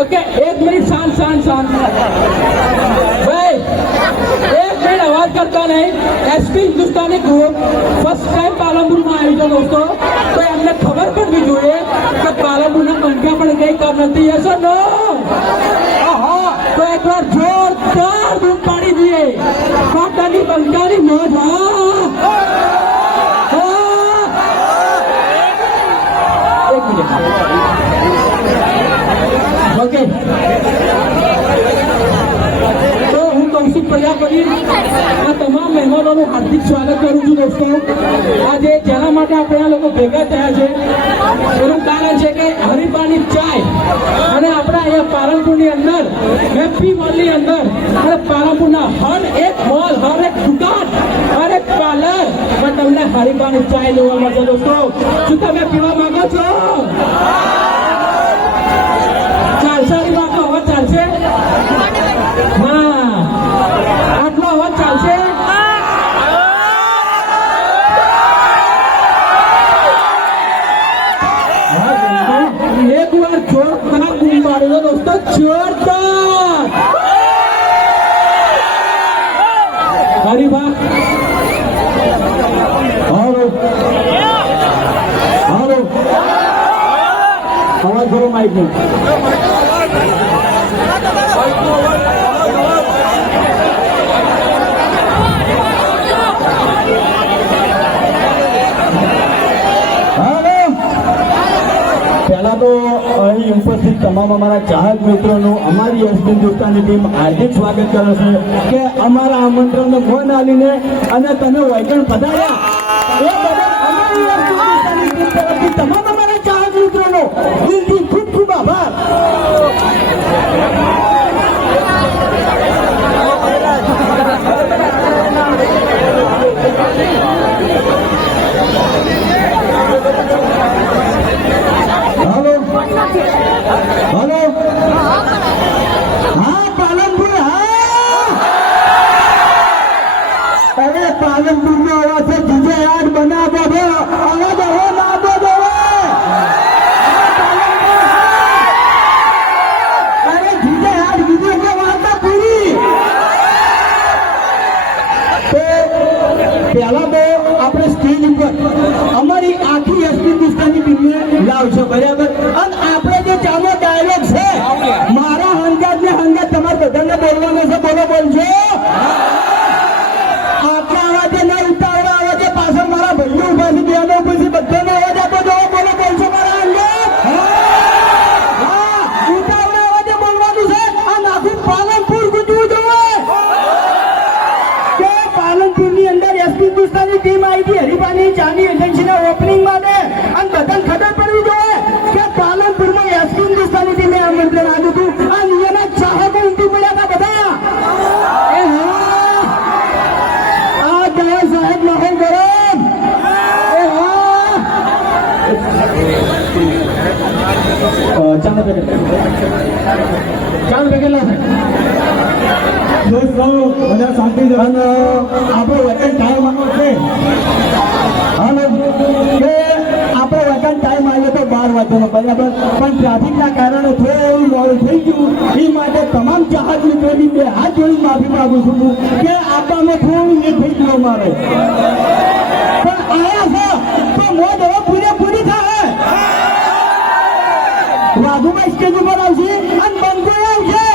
Okay, एक minute शांत शांत शांत भाई, एक मिनट आवाज करता नहीं। एसपी हिंदुस्तानी ग्रुप फर्स्ट टाइम पालनपुर में आई है दोस्तों, तो हमने खबर पर भी જોઈએ કે પાલનપુરના પંખા પણ ગઈ કમ નથી। યસ ઓર નો? તો એક વાર જોરદાર બૂમ પાડી દઈએ, પાટાની પંખાની મોજ। એક મિનિટ, ઓકે, તો હું કૌશિક પ્રજાપતિ આ તમામ મહેમાનોનું હાર્દિક સ્વાગત કરું છું દોસ્તો। આજે જેના માટે આપણે આ લોકો ભેગા થયા છે એનું કારણ છે કે હરિપાની ચાય અને આપણા અહીંયા પાલનપુરની અંદર હેપી મોલની અંદર અને પાલનપુરના હર એક મોલ, હર એક દુકાન, હર એક પાર્લર માં તમને હરિપાની ચાય જોવા મળશે દોસ્તો। શું તમે પીવા માંગો છો? ચાલશે હરિપાનો અવાજ ચાલશે? હા, આટલો અવાજ ચાલશે? એક વાર જોરદાર બૂમ પાડી દો દોસ્તો, જોરદાર। હરિભા, હાલો હાલો, અવાજ કરો માઇક નો। પહેલા તો અહીં ઉપસ્થિત તમામ અમારા ચાહક મિત્રોનું અમારી એસપી હિન્દુસ્તાની ટીમ હાર્દિક સ્વાગત કરે છે કે અમારા આમંત્રણને ફોન આવીને અને તમે વૈકણ પધાર્યા એ બદલ અમારી એસપી હિન્દુસ્તાની ટીમ તરફથી તમામ અમારા ચાહક મિત્રોનો દિલથી ખૂબ ખૂબ આભાર। हेलो, हाँ पालनपुर, हाँ अरे पालनपुर में आवाज से डीजे यार बना दो, आवाज हो ना दो अरे डीजे यार वीडियो के वार्ता पूरी। तो पहला तो अपने स्टेज पर हमारी आखी एसपी हिंदुस्तानी टीम लावशो बराबर। અને આપણે જે ચાલો ડાયલોગ છે મારા હંગાત ને હંગાત તમારે બધાને બોલવાનો છે, બોલો બોલજો। આટલા અવાજે ના ઉતાવળા અવાજે પાછળ મારા ભાઈઓ ઉભા છે, બહેનો ઉભી છે, બધાનો અવાજ આપો જો, બોલો બોલજો મારા હંગાત। હા, ઉતાવળા અવાજે બોલવાનું છે। આ આખું પાલનપુર ગુંજવું જોઈએ કે પાલનપુરની અંદર એસપી હિન્દુસ્તાની ટીમ આવી હતી હરિપાની ચાની એજન્સીના ઓપનિંગ માટે, અને બધાને ખબર પડવી જોઈએ કે પાલનપુરમાં એસપી હિન્દુસ્તાની ટીમે આમંત્રણ આવ્યું હતું। આ નિયમના ચાહકો ઉમટી પડ્યા હતા બધા। એ હા, આ દયા સાહેબ માહોલ ગરમ। એ હા, ચાલો પેકેલા દોસ્તો બધા શાંતિ જવાનો આપણો વતન ટાઈમ આવ્યો છે। હાલો, કે આપણો વતન ટાઈમ આવ્યો તો 12 વાગ્યાનો બરાબર, પણ ટ્રાફિકના કારણે થોડું એવું મોડું થઈ ગયું। એ માટે તમામ ચાહક મિત્રોની બે હાથ જોડી માફી માંગુ છું કે આપવામાં થોડું લેટ થઈ ગયું અમારે, પણ આયા છે તો મોજ હવે પૂરેપૂરી થાય। વાઘુભાઈ સ્ટેજ ઉપર આવશે અને બંકો આવશે।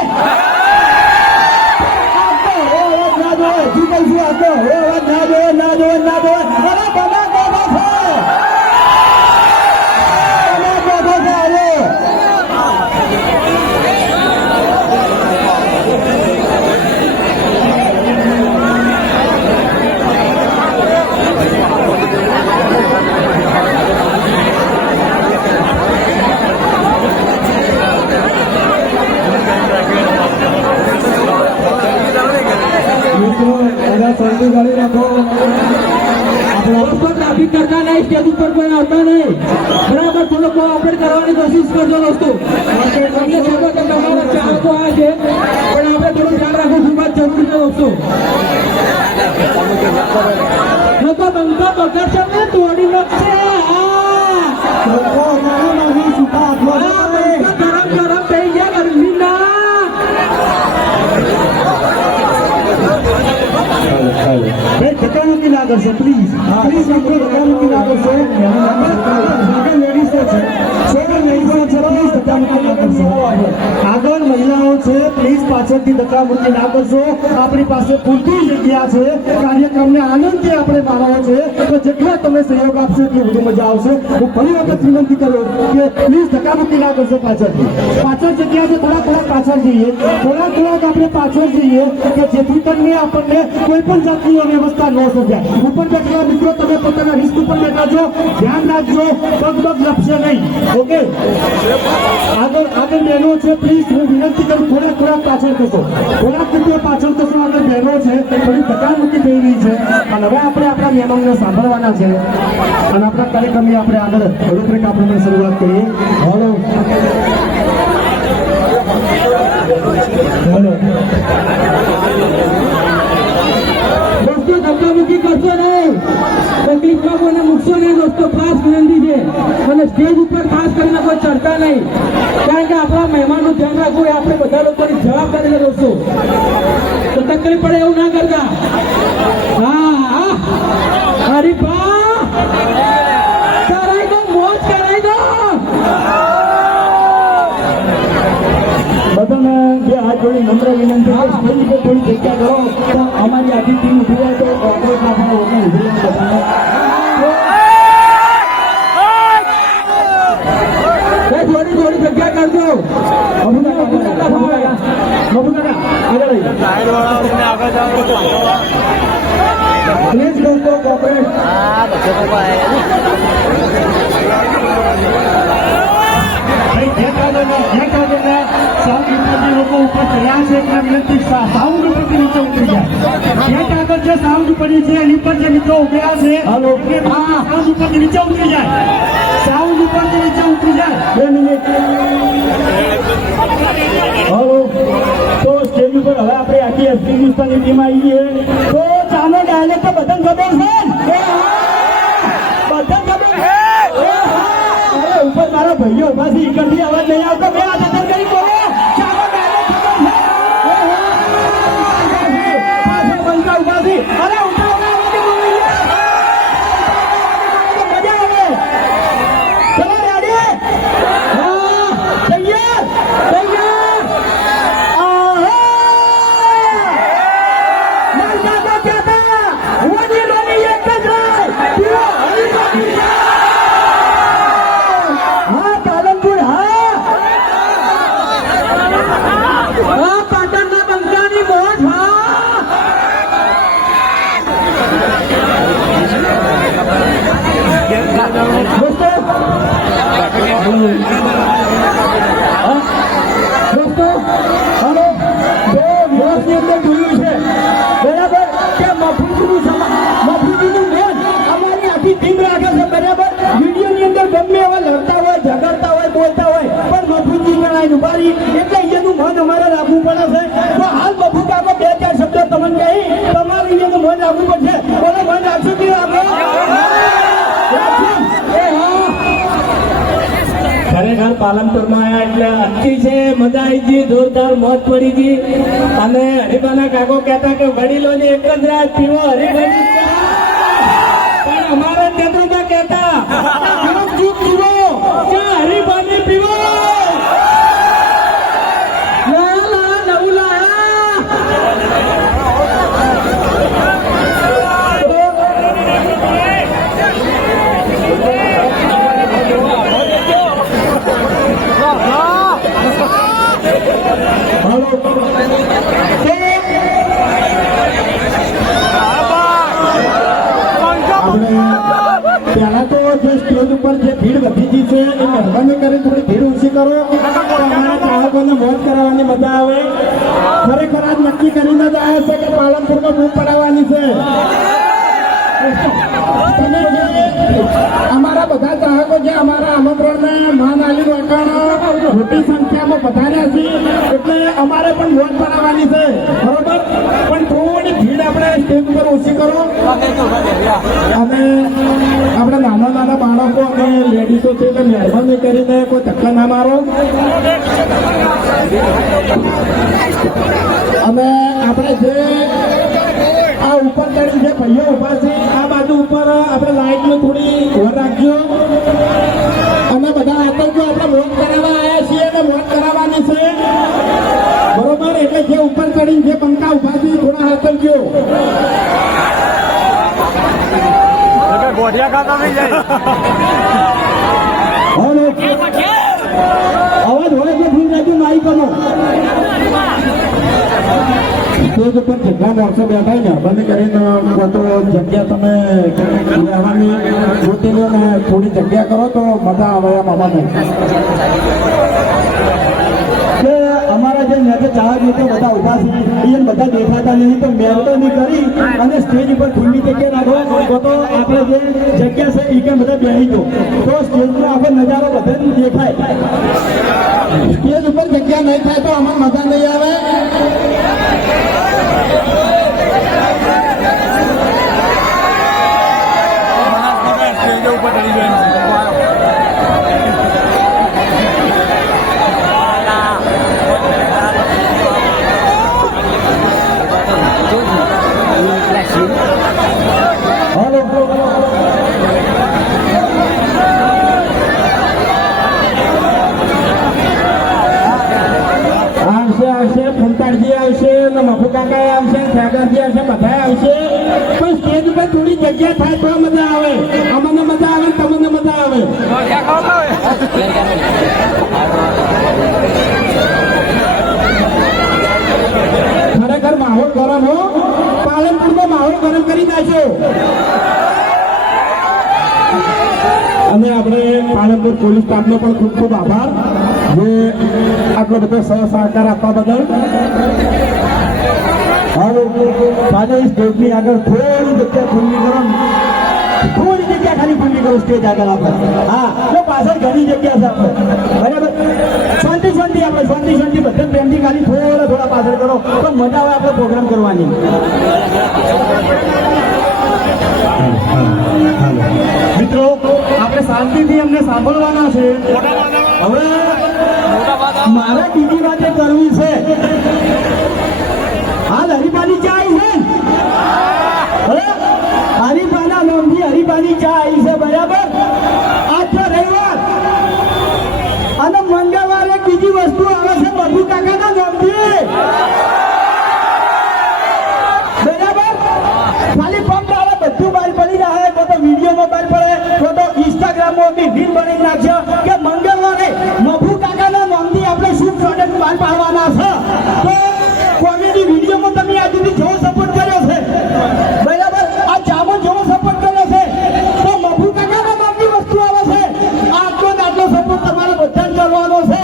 ट्राफिक करता नहीं, स्टेज ऊपर कोई आता नहीं बराबर, थोड़ा कोऑपरेट करवाने कोशिश करजो दोस्तों। તમારા ચાહકો આ છે પણ આપણે થોડું ધ્યાન રાખવું ખૂબ જ જરૂરી છે દોસ્તો। બંકા બગડશે ને તોડી નાખશે। લોકો નહીં સુખા ગરમ ગરમ થઈ ગયા ગરમીના ભાઈ ધક્કામુક્કી ના કરશો પ્લીઝ પ્લીઝ લોકો ધક્કામુક્કી ના કરશો લેડીઝો છે પ્લીઝ ધક્કામુક્કી ના કરશો આગળ મહિલાઓ છે પ્લીઝ પાછળથી ધક્કામુક્કી ના કરશો આપણી પાસે પૂરતી જગ્યા છે કાર્યક્રમને આનંદથી આપણે માણવો છે તો જેટલા તમે સહયોગ આપશો એટલી વધુ મજા આવશે હું ફરી વખત વિનંતી કરું કે પ્લીઝ ધક્કામુક્કી ના કરશો પાછળથી પાછળ જગ્યા છે થોડા પાછળ જઈએ થોડાક આપણે પાછળ જઈએ કે જેથી કરીને આપણને કોઈ પણ જાતની અવ્યવસ્થા ન સર્જાય ઉપર બેઠેલા મિત્રો તમે પોતાના રિસ્ક ઉપર બેઠા છો ધ્યાન રાખજો પગ લપશે નહીં ઓકે આગળ બહેનો છે પ્લીઝ હું વિનંતી કરું થોડાક પાછળ થશો થોડાક રૂપિયા પાછળ થશો આગળ બહેનો છે થોડી ધક્કામુક્કી થઈ રહી છે અને હવે આપણે આપણા મહેમાનને સાંભળવાના છે અને આપણા કાર્યક્રમની આપણે આગળ રૂપરેખા આપણે શરૂઆત કરીએ હલો દોસ્તો ધક્કામુક્કી કરશો નહીં તકલીફમાં કોઈને મૂકશો નહીં દોસ્તો ખાસ વિનંતી છે અને સ્ટેજ ઉપર ખાસ કરીને કોઈ ચડતા નહીં કારણ કે આપણા મહેમાનનું ધ્યાન રાખવું એ આપણે બધા લોકોની જવાબદારી છે દોસ્તો તો તકલીફ પડે એવું ના કરતા હા હરીફા કરાઈ દો મોજ કરાઈ દો બધાને બે હાથ જોડી નમ્ર વિનંતી છે સ્ટેજ ઉપર થોડી જગ્યા કરો તો અમારી આખી ટીમ ઉભી જાય તો આપણે આપણા ઓકે ઉભી બધાને થોડી જગ્યા કરજો પ્લીઝ દોસ્તો કોપરેટ લોકો ઉપર તૈયાર છે એટલે વિનંતી સાઉન્ડ ઉપરથી નીચે ઉતરી જાય જે કાગળ છે સાઉન્ડ પડી છે એની પર જે મિત્રો ઉભ્યા છે સાઉન્ડ ઉપરથી નીચે ઉતરી જાય સાઉન્ડ ઉપરથી નીચે ઉતરી જાય 2 મિનિટ હલો તો સ્ટેજ ઉપર હવે આપણે આખી એસપી હિન્દુસ્તાની ટીમ આવી છે તો ચાલો ડાયરેક્ટ બધાને ખબર છે બધાને ખબર અરે ઉપર મારા ભાઈઓ ઉભા છે એકથી અવાજ નહીં આવતો બે હાથ અંદર કરી બોલો ચાલો ડાયરેક્ટ ખબર છે ઉભા છે અરે એટલે એનું મન અમારે રાખવું પડે છે તો હાલ બબુ કાકો 2-4 શબ્દો તમને કહી તમારે એનું મન રાખવું પડશે બોલો મન રાખશું કે ખરેખર પાલનપુરમાં આવ્યા એટલે અચ્છી છે મજા આવી ગઈ જોરદાર મોજ પડી ગઈ અને હરિભાના કાકો કહેતા કે વડીલોની એક જ રાત પીવો હરિભાઈ પણ અમારા નેતૃત્વ કહેતા જૂથ પીવો હરિભાઈ પીવો પહેલા તો જે સ્ટેજ ઉપર જે ભીડ વધી ગઈ છે એ મહેરબાની કરી થોડી ભીડ ઓછી કરો તો અમારા ચાહકોને મોજ કરાવવાની મજા આવે ખરેખર આજ નક્કી કરીને જ આવ્યા છે કે પાલનપુરમાં બૂમ પડાવવાની છે તમે જે અમારા બધા ચાહકો જે અમારા આમંત્રણને માન આલી રોકાણો મોટી સંખ્યામાં વધાર્યા છે એટલે અમારે પણ મોજ પડાવવાની છે બરોબર પણ થોડી ભીડ આપણે સ્ટેજ ઉપર ઓછી કરો અને આપણે નાના બાળકો અને લેડીઝો છે એટલે મહેરબાની કરીને કોઈ ધક્કા ના મારો. અને આપણે જે આ ઉપર ચડી છે ભાઈઓ ઉભા છે આ બાજુ ઉપર આપણે લાઈટનું થોડી ઓર રાખજો. અને બધા આતંકીઓ આપણે મોત કરાવવા આવ્યા છીએ અને મોત કરાવવાની છે બરોબર. એટલે જે ઉપર ચડીને જે પંખા ઉભા છે થોડા આતંકીઓ ગોઢિયા ખાતા થઈ જાય. અવાજ હોય છે ફૂલ રાજુ માઇકોનો. સ્ટેજ ઉપર જેટલા માણસો બેઠા ને બંધ કરીને તો જગ્યા તમે રહેવાની ગોતેલો ને થોડી જગ્યા કરો તો મજા આવે એમ અમાને. કે અમારા જે નેતા ચાહક મિત્રો બધા ઉભા છે એ બધા દેખાતા નહીં તો મહેરબાની કરી અને સ્ટેજ ઉપર ખુલ્લી જગ્યા રાખો તો આપણે જે જગ્યા છે એ કે બધા બેસી દો તો સ્ટેજનો આખો નજારો બધાને દેખાય. સ્ટેજ ઉપર જગ્યા નહીં થાય તો અમારે મજા નહીં આવે. સ્ટેજ ઉપર ચડી જાય. આવશે ફૂંટાળજી આવશે ને મફુ કાકા આવશે ખેગરજી આવશે બધા આવશે. પણ સ્ટેજ ઉપર થોડી જગ્યા થાય તો મજા આવે. અમને મજા આવે તમને મજા આવે. ખરેખર માહોલ ગરમ હો. પાલનપુરમાં માહોલ ગરમ કરી નાખ્યો. અને આપણે પાલનપુર પોલીસ સ્ટાફનો પણ ખૂબ ખૂબ આભાર જે આટલો બધો સહકાર આપવા બદલ. હવે સ્ટેજની આગળ થોડી જગ્યા ખુલ્લી કરો, થોડી જગ્યા ખાલી ખુલ્લી કરો સ્ટેજ આગળ આપણે. હા તો પાછળ ઘણી જગ્યા છે આપણે બરાબર. શાંતિ શાંતિ આપણે શાંતિ શાંતિ બધા પ્રેમથી ખાલી થોડા પાછળ કરો તો મજા આવે આપણે પ્રોગ્રામ કરવાની. મિત્રો આપણે શાંતિથી એમને સાંભળવાના છે. હવે મારે બીજી વાતે કરવી છે. હાલ હરિભાની ચા આવી છે. હરિભાના નામથી હરિભાની ચા આવી છે બરાબર. આજ તો રવિવાર અને મંગળવારે બીજી વસ્તુ આવે છે મધુ કાકાના નામથી બરાબર. ખાલી પંપ આવે બધું બહાર પડી જાય તો વિડીયોમાં બહાર પડે તો ઇન્સ્ટાગ્રામમાં બી રીલ બની નાખશે કે મંગળવારે મફુ કાકાના નામથી આપણે શું પ્રોડક્ટ બહાર પાડવાના છે. તો કોમેડી વિડીયોમાં તમે આ સુધી જેવો સપોર્ટ કર્યો છે બરાબર, આ ચામો જેવો સપોર્ટ કર્યો છે તો મફુ કાકાના નામની વસ્તુ આવે છે. આટલો સપોર્ટ તમારે બધાને કરવાનો છે.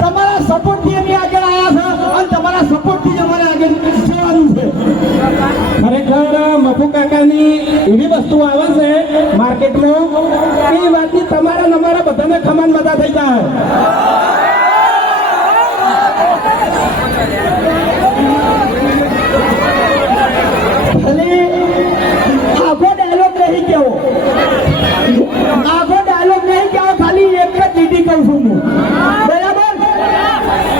તમારા સપોર્ટથી અમે આગળ આવ્યા છે અને તમારા સપોર્ટથી જ અમારે આગળ જવાનું છે. ખરેખર મફુ કાકાની એવી વસ્તુ આવે છે માર્કેટમાં એ વાતની તમારા ને અમારા બધાને ખમાન મજા થઈ જાય. આખો ડાયલોગ નહીં કેવો, આખો ડાયલોગ નહીં કેવો, ખાલી એક જ લીટી કહું છું હું બરાબર.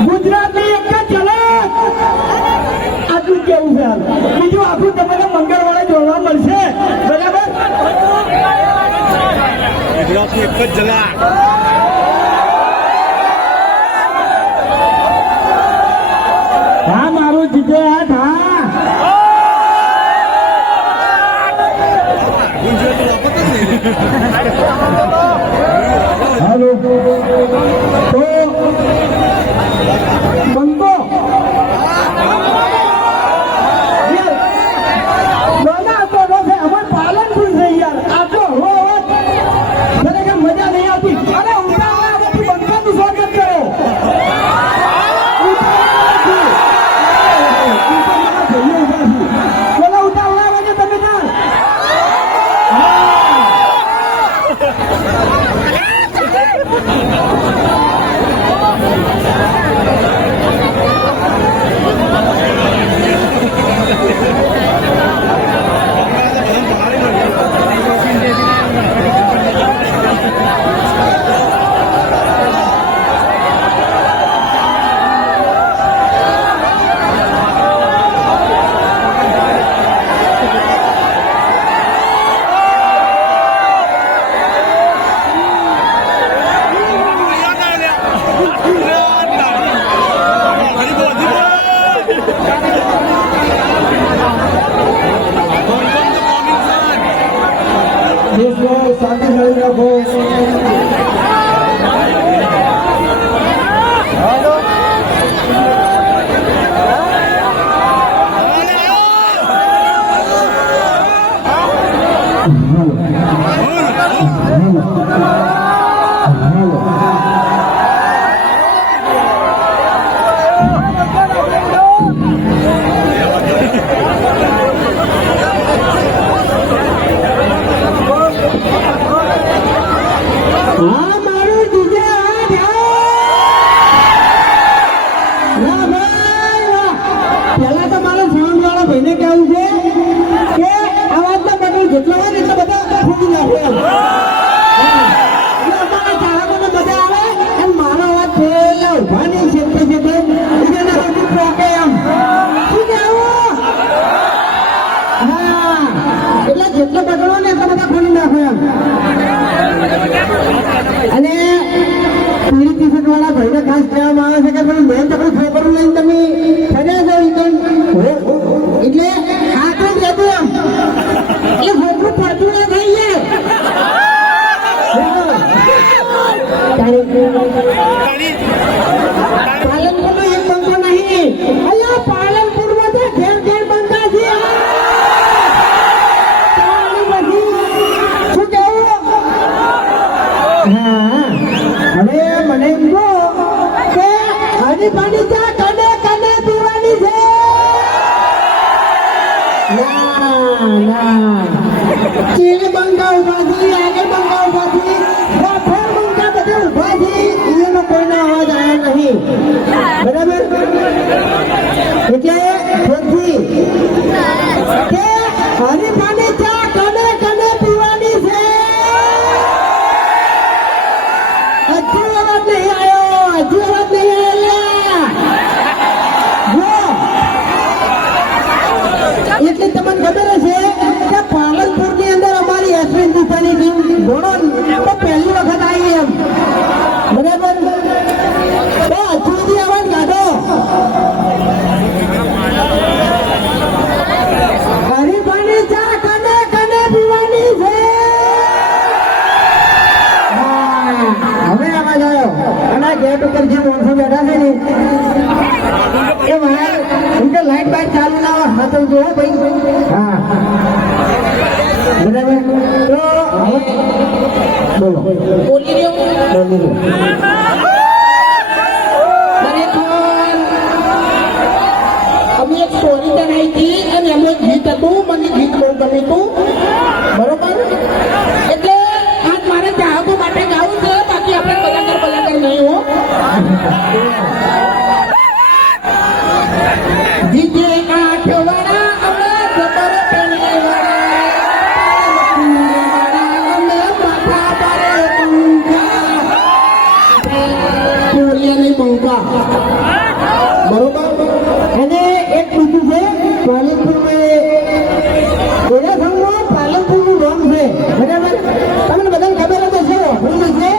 ગુજરાતની એક જ ઝલક આટલું કેવું છે. બીજું આખું તમને મંગળવારે જોવા મળશે બરાબર. ગુજરાતની એક જ ઝલક. હા મારું જીજે હાથ હા. હાલો તો બંકો પાલનપુર છે યાર. આટલો ખરેખર મજા નહીં આવતી. અને ઉતાવળાથી બંકાનું સ્વાગત કરો. બોલો ઉતાવળા વાગે તમે ત્યાં શાંતિ મળી રાખો. હા, મારું DJ આ જાઓ. વાહ ભાઈ વાહ. પહેલા તો મારે સાઉન્ડ વાળા ભાઈને કહેવું છે કે અવાજના બટન જેટલા હોય ને એટલા બધા ફૂટી નાખો એમ. હા. એટલે અમારા ચાહકોને મજા આવે એમ મારો અવાજ પેલા ઉભા નહીં છેટે છેટે બીજાને રોટી પોકે એમ. શું કહેવું? હા, એટલે જેટલા બટન હોય ને એટલા બધા ખોલી નાખો એમ. અને પીળી ટી-શર્ટ વાળા ભાઈને ખાસ કહેવામાં આવે છે કે પેલું મેન ચકડું ખોપરું લઈને તમે ફર્યા છો ઈકન. એટલે આટલું જ હતું એમ. એટલે ખોપરું પડતું ના થઈ જાય. પાલનપુરમાં એક બંકો નહીં. અલ્યા પાલનપુરમાં તો ઘેર ઘેર બંકા છે. શું કહેવું? હા, હવે મને એમ કહો કે હરી પાણી ચા કને કને પીવાની છે? ના, ચીલી બંકા ઉભા છે, આગળ બંકા ઉભા છે, રાફેલ બંકા બધા ઉભા છે, એનો કોઈનો અવાજ આવ્યો નહીં. બરાબર? એટલે ફરીથી કે હરી પાણી ચા કને કને પીવાની છે? હજુ અવાજ નહીં આવ્યો, હજુ અવાજ નહીં આવ્યો. એટલે તમને ખબર હશે કે પાલનપુરની અંદર અમારી એસપી દિશાની ટીમ ઘોડો તો પહેલી વખત આવી એમ. બરાબર? તો હજુ સુધી અવાજ કાઢો. હરીફાની ચા કને કને પીવાની છે? હવે અવાજ આવ્યો. અને આ ગેટ ઉપર જે માણસો બેઠા છે ને એ મારે એમ કે લાઈટ બાઈટ ચાલુ ના હોય હાથ જોવો ભાઈ. હા, બરાબર. તો હવે બોલો, બોલી દો. અમે એક સ્ટોરી બનાવી હતી અને એમાં એક ગીત હતું. મને ગીત બહુ ગમ્યું હતું. બરોબર? એટલે આજ મારે ચાહકો માટે ગાવું છે. બાકી આપણે કલાકાર નહીં હો. જીજે આઠવાડા અમે જબર પેલીવાડા અમે માથા પારે પંખા પૂરિયા નહીં પંખા. બરોબર? અને એક બીજું છે પાલનપુરમાં પાલનપુરનું નામ છે. બરાબર? તમને બધાને ખબર જ હશે, વાપરેલું છે.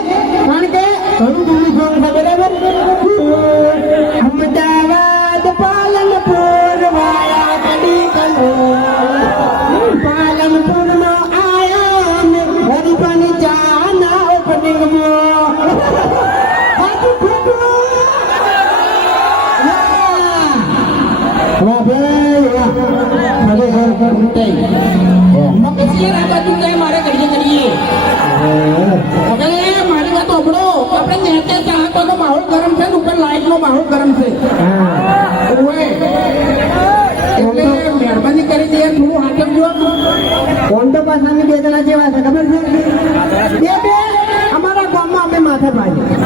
કારણ કે ઘણું જૂનું સોંગ છે. બરાબર? અમદાવાદ પાલનપુર વાળા કડી કંડો પાલનપુરમાં આયા ને હરીફાની ચા ના ઓપનિંગમાં. સાચું ખોટું? વાહ ભાઈ વાહ. ખરેખર મકસિયર આ બાજુ ક્યાંય મારે કરીએ. હવે મારી વાત સાંભળો. આપણે નેતે ચાહકોનો માહોલ ગરમ છે ને ઉપર લાઈટનો માહોલ ગરમ છે. એટલે મહેરબાની કરીને થોડું હાથમજો. કોણ તો પાછા બે જણા જેવા છે ખબર છે? બે અમારા ગામમાં અમે માથે પાડીએ.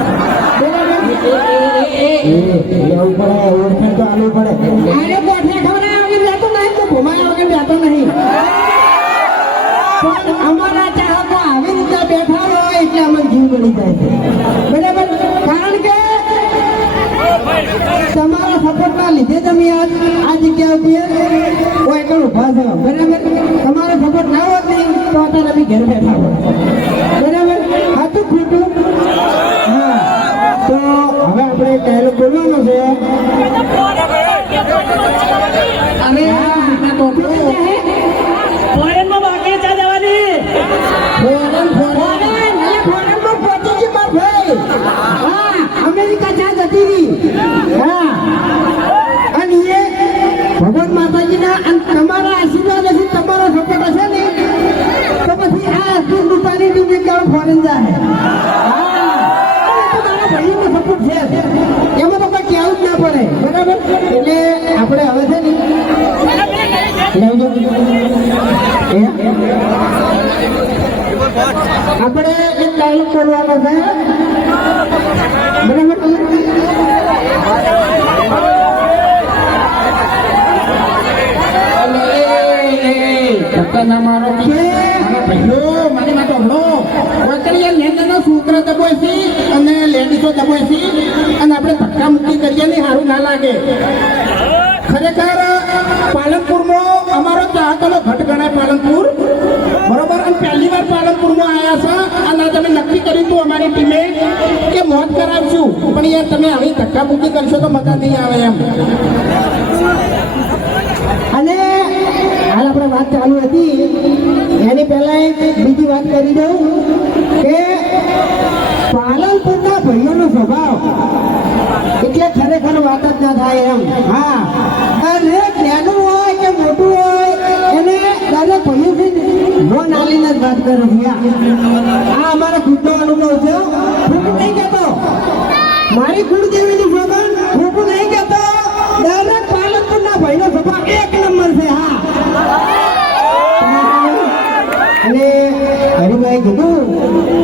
લેવું પડે, ઓળખાણ તો આલવું પડે. અરે ગોઠિયા ખવડાવ્યા વગર રહેતો નહીં તો ઘુમાયા વગર રહેતો નહીં. પણ અમારા ચાહકો આવી રીતે બેઠા હોય એટલે અમને જીવ બની જાય છે. બરાબર? કારણ કે તમારા સપોર્ટના લીધે તમે આ જગ્યા ઉપર કોઈ પણ ઉભા છો. બરાબર? તમારો સપોર્ટ ના હોત નહીં તો અત્યારે અમે ઘેર બેઠા હોય. બરાબર? હતું ખોટું? હા. તો હવે આપણે ડાયલોગ બોલવાનો છે. અરે આ ટોપલો ફોરેનમાં બાકી ચા જવાની. ફોરેન બોલવાનો છે બરાબર ધક્કા ના મારો કે મારા ભાઈઓ મારી માં તો હમણો વતરીએ લેંડનો સૂત્ર દબોય છે અને લેડીસો દબોય છે અને આપણે ધક્કા મુક્કી કરીએ ને સારું ના લાગે ખરેખર પાલનપુરમાં અમારો ચાહતોનો ઘટ ગણાય પાલનપુર બરોબર અને પહેલી વાર પાલનપુરમાં આવ્યા છે અને તમે નક્કી કર્યું હતું અમારી ટીમે કે મોત કરાવશું પણ યાર તમે આવી ધક્કા મુક્કી કરશો તો મજા નહીં આવે એમ અને હાલ આપણે વાત ચાલુ હતી એની પહેલા એક બીજી વાત કરી દઉં કે પાલનપુરના ભાઈઓનો સ્વભાવ એટલે ખરેખર વાત જ ના થાય એમ હા અને નાનું હોય કે મોટું હોય એને દરેક ભાઈઓથી મોં નાલીને જ વાત કરું છું આ અમારો ખુદનો અનુભવ છે ખોટું નહીં કહેતો મારી કુળદેવીની સોગન ખોટું નહીં કહેતો દરેક પાલનપુરના ભાઈનો સ્વભાવ એક નંબર છે હા અને હરિભાઈ કીધું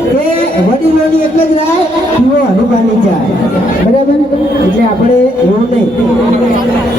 કે વડીલોની એક જ રાય પીવો હરિભાઈની ચાય બરાબર એટલે આપણે એવું નહીં